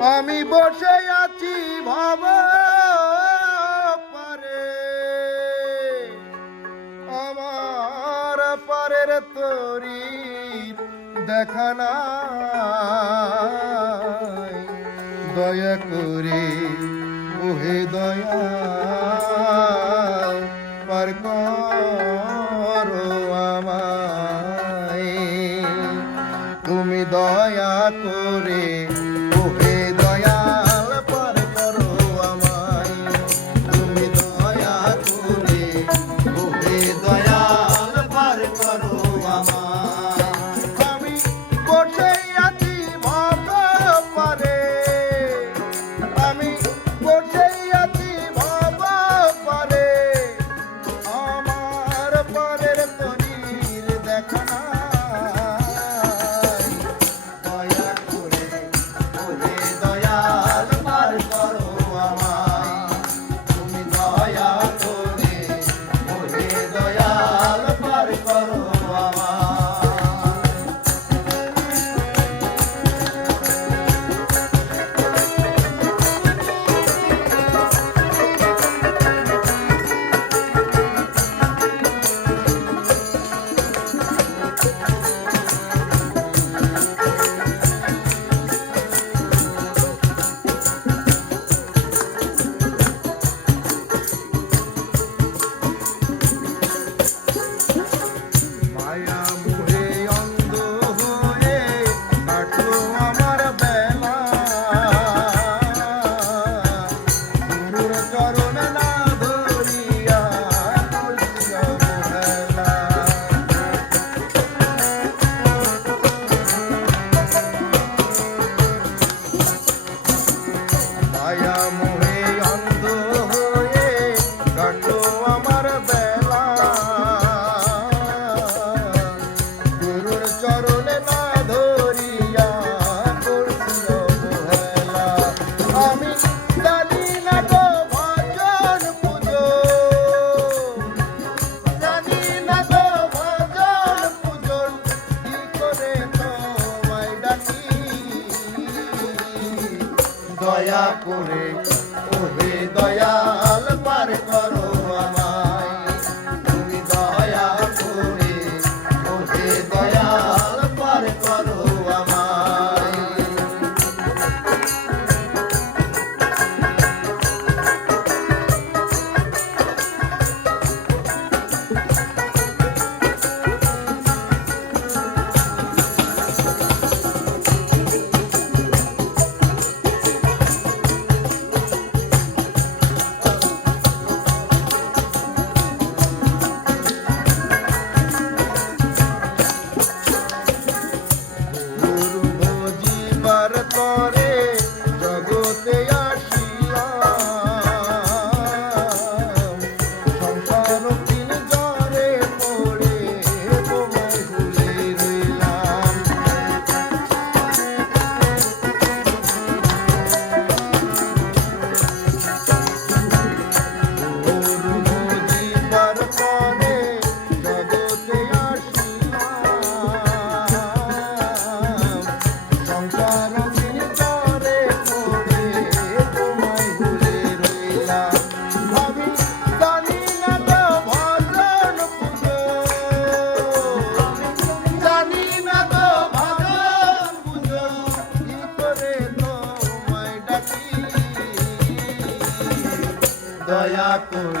আমি বসে আছি ভাব পারে। আমার পারের তরি দেখানা দয়া করে, ওহে দয়া, পার করো আমায়। তুমি দয়া করে melhorou. দয়া করে ওহে দয়াল পার করো। দয়া করে